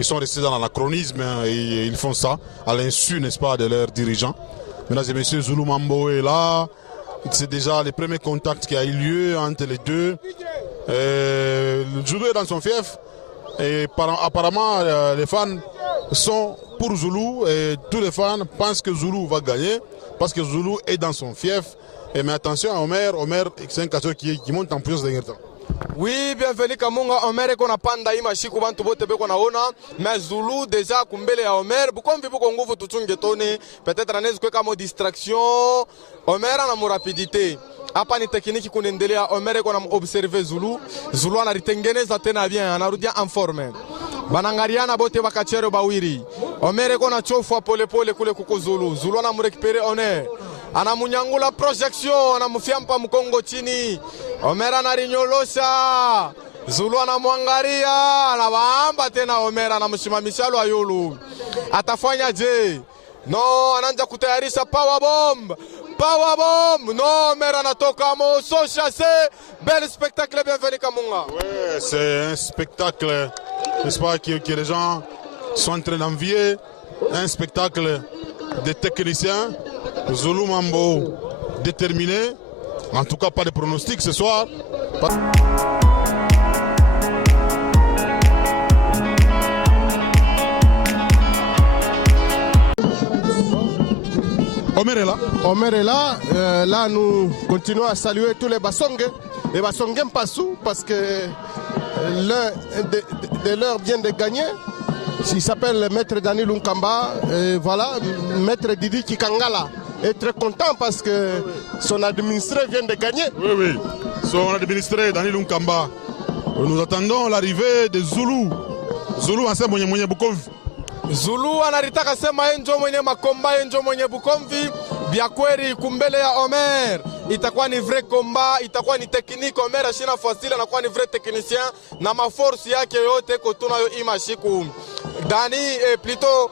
Ils sont restés dans l'anachronisme et ils font ça à l'insu, n'est-ce pas, de leurs dirigeants. Mesdames et messieurs, Zulu Mambo est là. C'est déjà le premier contact qui a eu lieu entre les deux. Zulu est dans son fief. Et apparemment, les fans sont pour Zulu et tous les fans pensent que Zulu va gagner parce que Zulu est dans son fief. Mais attention à Omer, c'est un casseur qui monte en puissance dernier temps. Oui, bienvenue Kamunga. Omer qu'on a panda ima shiku bantu bote be qu'on a ona, mais Zulu déjà kumbele ya Omer. Bukomvi buko nguvu tuchunge tone. Peut-être anaweza kuweka mo distraction. Omer ana mo rapidité. Hapa ni tekniki kunaendelea. Omer qu'on a observé Zulu. Zulu analitengeneza tena bien, anarudia en forme. Banangariana bote bakachero bawiri. Omer qu'on a chofwa pole pole kule kuko Zulu. Zulu ana mo récupérer Omer. Anamunyangula projection, anamufiampa mkongo chini. Omer anarinyolosha. Zulu anamwangalia, anawaamba tena Omer anamsimamisha Lwayulu. Atafanya je? No, anaanza kutayarisha power bomb. Power bomb. No, Omer anatoka moso chassé. Bel spectacle, bienvenue Kamunga. Ouais, c'est un spectacle, n'est-ce pas, que les gens sont en train d'envier. Un spectacle des techniciens. Zulu Mambo déterminé. En tout cas, pas de pronostic ce soir. Omer est là. Omer est là. Là, nous continuons à saluer tous les Bassongues. Les Bassongues Mpassou, parce que l'un de leurs vient de gagner. Il s'appelle Maître Dani Lunkamba. Et voilà, Maître Didi Kikangala est très content parce que son administré vient de gagner. Oui, oui. Son administré Dani Lunkamba. Nous attendons l'arrivée de Zulu. Zulu en Mwenye Mwenye Bukomvi. Zulu anaritaka sema enjo mwenye makomba, enjo mwenye Bukomvi. Biakweri kumbele ya Omer. Itakuwa ni vrai combat, itakuwa ni technique. Omer ashina facile, anakuwa ni vrai technicien. Na maforce yake yote kotuna yo imashiku. Dani plutôt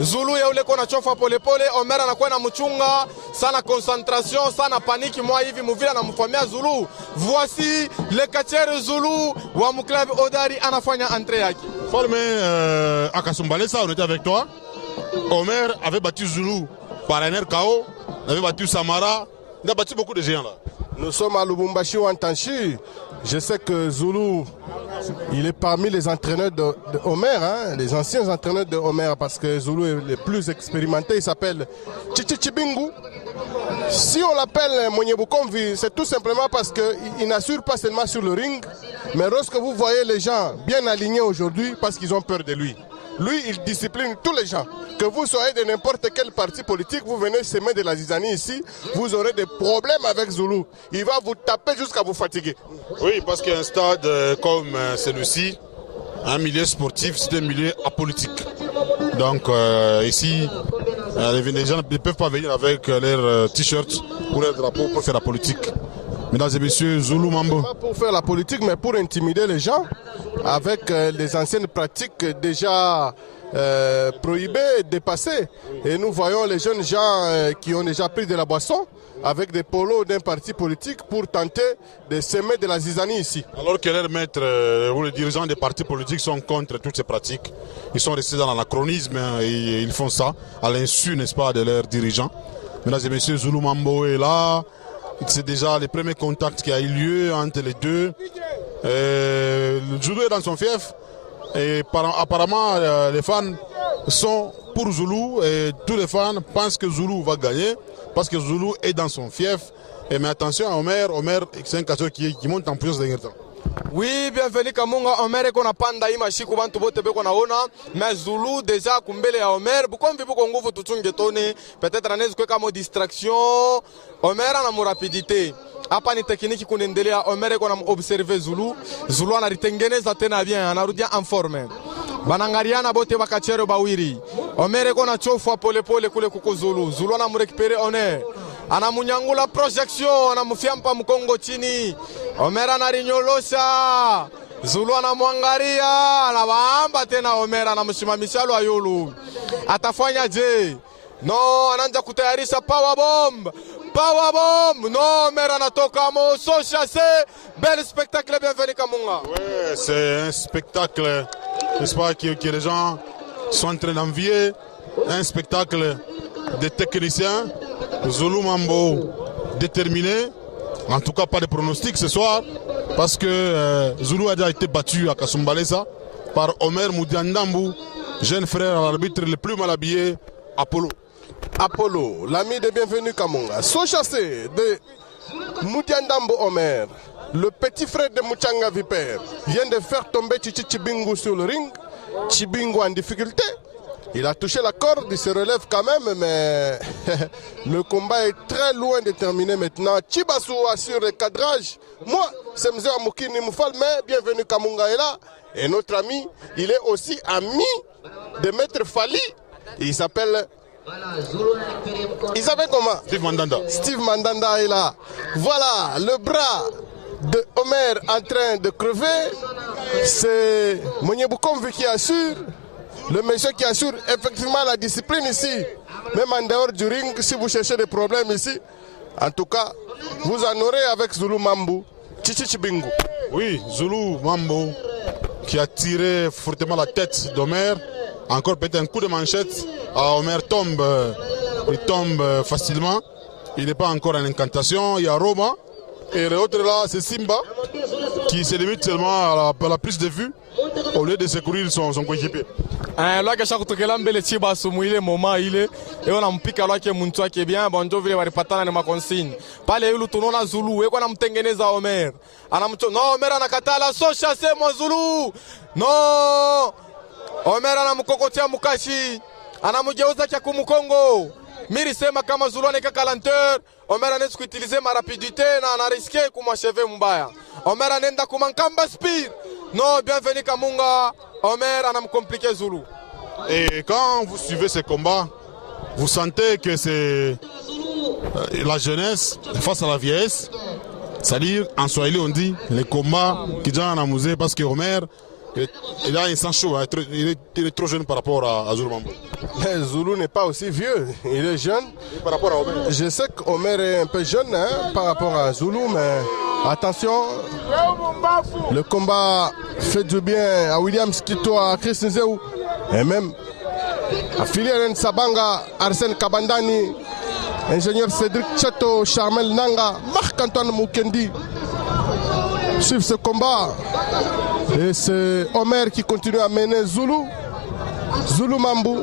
Zulu ya ule kona chofa pole pole. Omer anakuwa na mchunga sana concentration, sana paniki mwa hivi muvila na mfamia Zulu. Voici le kachere Zulu wa mklub Odari anafanya entrée yake. Falme Akasumbale, ça on était avec toi. Omer avait battu Zulu par un KO, il avait battu Samara, il a battu beaucoup de géants là. Nous sommes à Lubumbashi ou Antanchi. Je sais que Zulu, il est parmi les entraîneurs de Omer, hein, les anciens entraîneurs de Omer, parce que Zulu est le plus expérimenté. Il s'appelle Chichichibingu. Si on l'appelle Mwenye Bukomvi, c'est tout simplement parce qu'il n'assure pas seulement sur le ring, mais lorsque vous voyez les gens bien alignés aujourd'hui, parce qu'ils ont peur de lui. Lui, il discipline tous les gens. Que vous soyez de n'importe quel parti politique, vous venez semer de la zizanie ici, vous aurez des problèmes avec Zulu. Il va vous taper jusqu'à vous fatiguer. Oui, parce qu'un stade comme celui-ci, un milieu sportif, c'est un milieu apolitique. Donc ici, les gens ne peuvent pas venir avec leurs t-shirts ou leurs drapeaux pour faire la politique. Mesdames et messieurs, Zulu Mambo. Pas pour faire la politique, mais pour intimider les gens avec les anciennes pratiques déjà prohibées, dépassées. Et nous voyons les jeunes gens qui ont déjà pris de la boisson avec des polos d'un parti politique pour tenter de semer de la zizanie ici. Alors que leurs maîtres ou les dirigeants des partis politiques sont contre toutes ces pratiques, ils sont restés dans l'anachronisme et ils font ça à l'insu, n'est-ce pas, de leurs dirigeants. Mesdames et messieurs, Zulu Mambo est là. C'est déjà le premier contact qui a eu lieu entre les deux. Zulu est dans son fief. Et apparemment, les fans sont pour Zulu et tous les fans pensent que Zulu va gagner parce que Zulu est dans son fief. Mais attention à Omer, c'est un casseur qui monte en puissance dernier temps. Oui, bienvenue Kamunga. Omer qu'on a panda ima shiku bantu bote be qu'on a ona, mais Zulu déjà kumbele ya Omer. Bukomvi buko nguvu tuchunge tone. Peut-être anaweza kuweka mo distraction. Omer ana mo rapidité. Hapa ni tekniki kunaendelea. Omer qu'on a observé Zulu. Zulu analitengeneza tena bien, anarudia en forme. Banangariana bote bakachero bawiri. Omer qu'on a chofwa pole pole kule kuko Zulu. Zulu ana mo récupérer Omer. Anamunyangula projection, anamufiampa mkongo chini. Omer anarinyolosha. Zulu anamwangalia, anawaamba tena Omer anamsimamisha Lwayulu. Atafanya je? No, anaanza kutayarisha power bomb. Power bomb. Non, Omer anatoka moso chassé. Bel spectacle, bienvenue Kamunga. Ouais, c'est un spectacle, n'est-ce pas, que les gens sont en train d'envier. Un spectacle de techniciens. Zulu Mambo déterminé. En tout cas, pas de pronostic ce soir. Parce que Zulu a déjà été battu à Kasumbalesa par Omer Moudiandambou, jeune frère à l'arbitre le plus mal habillé, Apollo. Apollo, l'ami de Bienvenue Kamunga. So chassé de Moudiandambo Omer, le petit frère de Mouchanga Vipère, vient de faire tomber Chichi Chibingu sur le ring. Chibingu en difficulté. Il a touché la corde, il se relève quand même, mais le combat est très loin de terminer maintenant. Chibasu assure le cadrage. Moi, c'est Mzee Amoukini Moufal, mais Bienvenue Kamunga est là. Et notre ami, il est aussi ami de Maître Fali. Il s'appelle comment? Steve Mandanda. Steve Mandanda est là. Voilà, le bras de Omer en train de crever. C'est Monyeboukomvi qui assure. Le monsieur qui assure effectivement la discipline ici. Même en dehors du ring, si vous cherchez des problèmes ici, en tout cas, vous en aurez avec Zulu Mambo, Chichi Chibingu. Oui, Zulu Mambo qui a tiré fortement la tête d'Omer. Encore peut-être un coup de manchette. Omer tombe, il tombe facilement. Il n'est pas encore en incantation. Il y a Roma. Et l'autre là, c'est Simba qui se limite seulement à la prise de vue au lieu de secourir son coéquipier. Lwake shakutokela mbele Chibasu mwile moma ile eo na mpika lwake muntu wake bien bonjo vile walipatana na makonsigne pale yulu tunaona Zulu eko anamtengeneza Omer no Omer anakatala so chasse mwa Zulu no Omer anamkokotea mukashi anamugeuza kia kumukongo miri sema kama Zulu aneka kalanteur Omer anaweza kuutiliser ma rapidité na anariske kumwacheve mbaya Omer anenda kumankamba speed non Bienvenue Kamunga Omer a compliqué Zulu. Et quand vous suivez ces combats, vous sentez que c'est la jeunesse face à la vieillesse. C'est-à-dire, en Swahili, on dit les combats qui sont en amusé parce que Omer, il a un sang chaud, il est trop jeune par rapport à Zulu Mambo. Zulu n'est pas aussi vieux, il est jeune. Et par rapport à Omer. Je sais qu'Omer est un peu jeune par rapport à Zulu, mais attention, le combat fait du bien à Williams Kito, à Chris Nzeu, et même à Filieren Sabanga, Arsène Kabandani, ingénieur Cédric Chato, Charmel Nanga, Marc-Antoine Moukendi suivent ce combat. Et c'est Omer qui continue à mener Zulu. Zulu Mambo.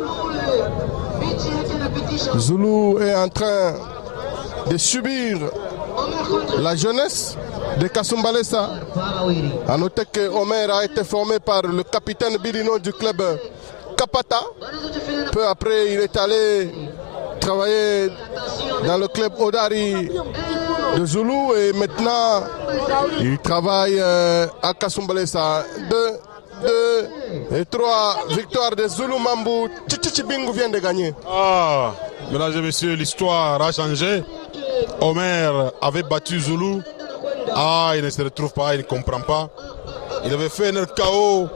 Zulu est en train de subir la jeunesse de Kasumbalesa. A noter que Omer a été formé par le capitaine Bilino du club Kapata. Peu après, il est allé travailler dans le club Odari de Zulu et maintenant il travaille à Kasumbalesa. 2 et 3 victoires de Zulu Mambo. Chichi Bingu vient de gagner. Ah, mesdames et messieurs, l'histoire a changé. Omer avait battu Zulu. Ah, il ne se retrouve pas, il ne comprend pas. Il avait fait un KO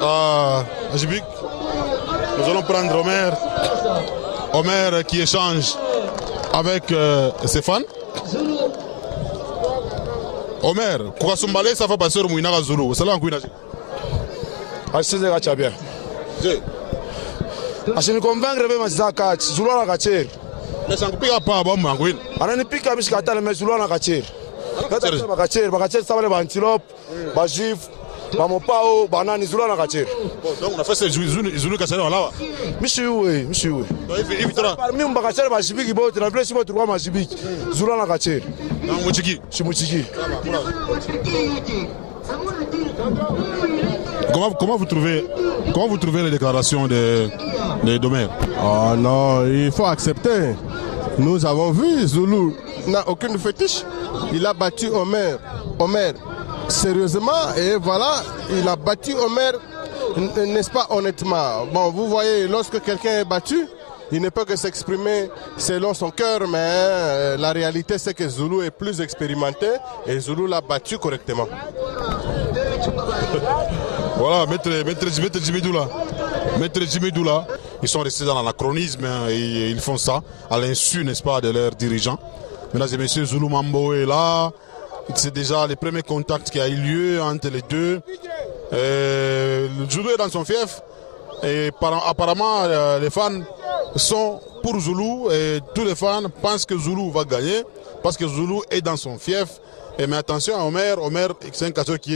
à Jibik. Nous allons prendre Omer. Omer qui échange avec ses fans. Omer, Koukasoumbale, ça va passer au Mouinara Zulu. C'est là en Kouinaji. Asize kachabia. Asini convaincre bema zaka Zulu na kacher. Mais ça ne peut pas bon mangouin. Ananipika mishikatale mais Zulu na kacher. Bakacher sabale ba antilope, ba juif, ba mopao, banani Zulu na kacher. Donc on a fait ce Zulu kacher là. Mishiwe. Parmi mbakacher ba jibiki bote na place bote kwa majibiki. Zulu na kacher. Na Muchiki. Shimuchiki. Comment vous trouvez les déclarations d'Omer? Oh non, il faut accepter. Nous avons vu, Zulu n'a aucune fétiche. Il a battu Omer sérieusement et voilà, il a battu Omer, n'est-ce pas, honnêtement. Bon, vous voyez, lorsque quelqu'un est battu, il ne peut que s'exprimer selon son cœur, mais la réalité c'est que Zulu est plus expérimenté et Zulu l'a battu correctement. Voilà, Maître Djimidoula, ils sont restés dans l'anachronisme et ils font ça à l'insu, n'est-ce pas, de leurs dirigeants. Mesdames et messieurs, Zulu Mambo est là. C'est déjà le premier contact qui a eu lieu entre les deux. Le Zulu est dans son fief. Et apparemment, les fans sont pour Zulu et tous les fans pensent que Zulu va gagner parce que Zulu est dans son fief. Et mais attention à Omer, c'est un casseur qui est